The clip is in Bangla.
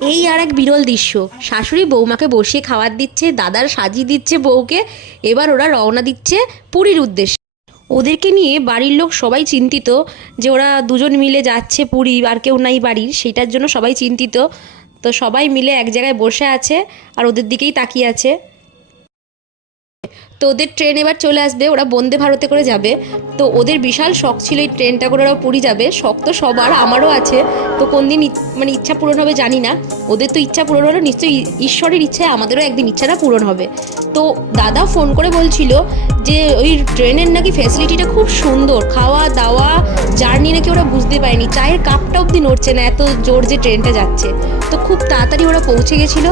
এই আর এক বিরল দৃশ্য, শাশুড়ি বৌমাকে বসিয়ে খাবার দিচ্ছে, দাদার সাজিয়ে দিচ্ছে বউকে। এবার ওরা রওনা দিচ্ছে পুরীর উদ্দেশ্যে। ওদেরকে নিয়ে বাড়ির লোক সবাই চিন্তিত যে ওরা দুজন মিলে যাচ্ছে পুরী, আর কেউ নাই বাড়ির, সেটার জন্য সবাই চিন্তিত। তো সবাই মিলে এক জায়গায় বসে আছে আর ওদের দিকেই তাকিয়ে আছে। তো ওদের ট্রেন এবার চলে আসবে, ওরা বন্দে ভারতে করে যাবে। তো ওদের বিশাল শখ ছিল এই ট্রেনটা করে ওরা পুরী যাবে। শখ তো সবার, আমারও আছে। তো কোন দিন মানে ইচ্ছা পূরণ হবে জানি না। ওদের তো ইচ্ছা পূরণ হলো, নিশ্চয়ই ঈশ্বরের ইচ্ছায় আমাদেরও একদিন ইচ্ছাটা পূরণ হবে। তো দাদা ফোন করে বলছিল যে ওই ট্রেনের নাকি ফ্যাসিলিটিটা খুব সুন্দর, খাওয়া দাওয়া জার্নি নাকি ওরা বুঝতে পারেনি, চায়ের কাপটা অবধি নড়ছে না, এত জোর যে ট্রেনটা যাচ্ছে। তো খুব তাড়াতাড়ি ওরা পৌঁছে গেছিলো।